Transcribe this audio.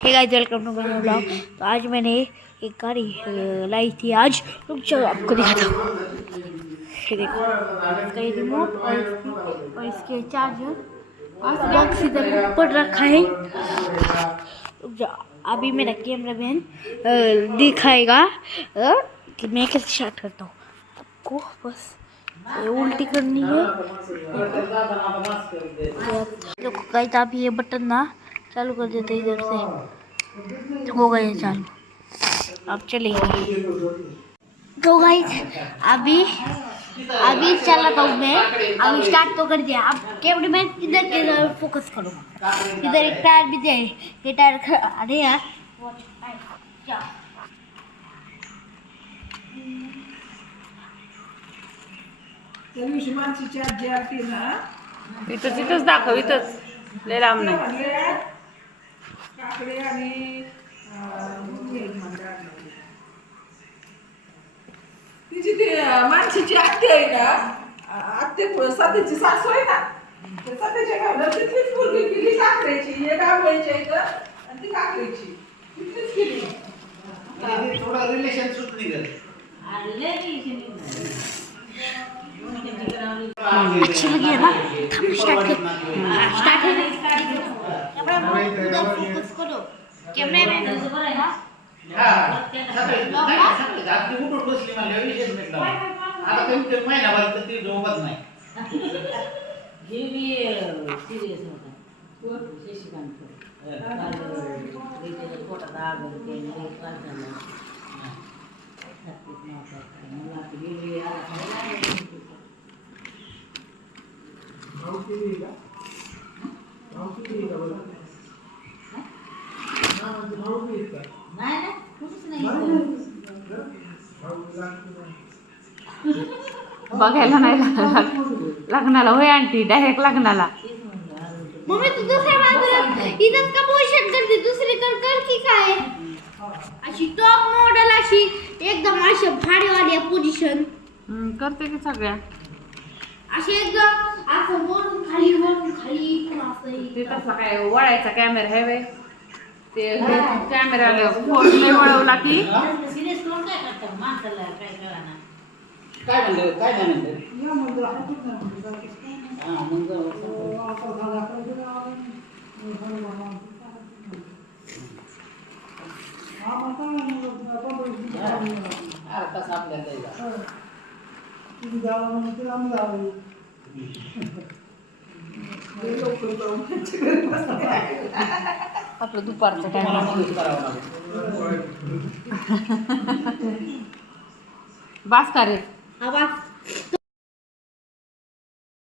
हे guys, welcome to my blog. तो आज मैंने एक गाड़ी लाई थी। आज रुक जाओ, आपको दिखाता हूँ। ये देखो, इसका ये रिमोट और इसके चार्जर और बॉक्स इधर ऊपर रखा है। रुक जाओ, अभी मेरा कैमरा मैन दिखाएगा कि मैं कैसे स्टार्ट करता हूँ। आपको बस ये उल्टी करनी है। देखो गाइस, आप ये बटन ना चालू कर देते इधर से, हो गए चालू। अब चलेगी। तो गाइस, अभी अभी चलाता हूँ मैं। अभी स्टार्ट तो कर दिया। अब कैमरे में इधर फोकस करो। इधर एक टायर भी दे। ये टायर, अरे यार इथंच इथंच दाखव, इथंच लय लांब नाही. तिची ती माणसाची आत्या आहे ना, आत्या सध्याची सासू आहे ना, तर सध्याच्या घरात तिथलीच मुलगी केली काकड्याची. हे गावायची आहे इथं आणि ती काकड्याची तिथलीच केली. थोडं रिलेशन सुट निघत. अच्छी लगी है ना? हम स्टार्ट कर। स्टार्ट है। कैमरा फोकस करो। कैमरा मैन बरोबर आहे ना? अगदी उठून बसली मला विशेष एकदम. आता कमी महिनाभर तर ती झोपत नाही. सिरियस होता शशिकांत पोटात आग होते त्रास झाला. मला नाही कुठंच नाही बघायला नाही लग्नाला. होय आंटी, डायरेक्ट लग्नाला. मम्मी तू दुसऱ्या बाजूला इथंच का पोझिशन करते? दुसरीकडे कर की काय? अशी टॉप मॉडेल, अशी एकदम अशी भारीवाली पोझिशन करते की सगळ्या अशी एकदम असं वरून खाली पुन्हा असं ते तसं काय वळायचा कॅमेरा आहे वे. ते कॅमेराला फोन वळवला की सिरियस लोक काय करतात माणसाला काय कळणार. काय म्हणलं काय नाही म्हणलं. या म्हणजे आपण हा मग अर्धा तास आपल्याला द्यायचा. आपलं दुपारचं काय मग करावं लागेल. बास का रे? आवाज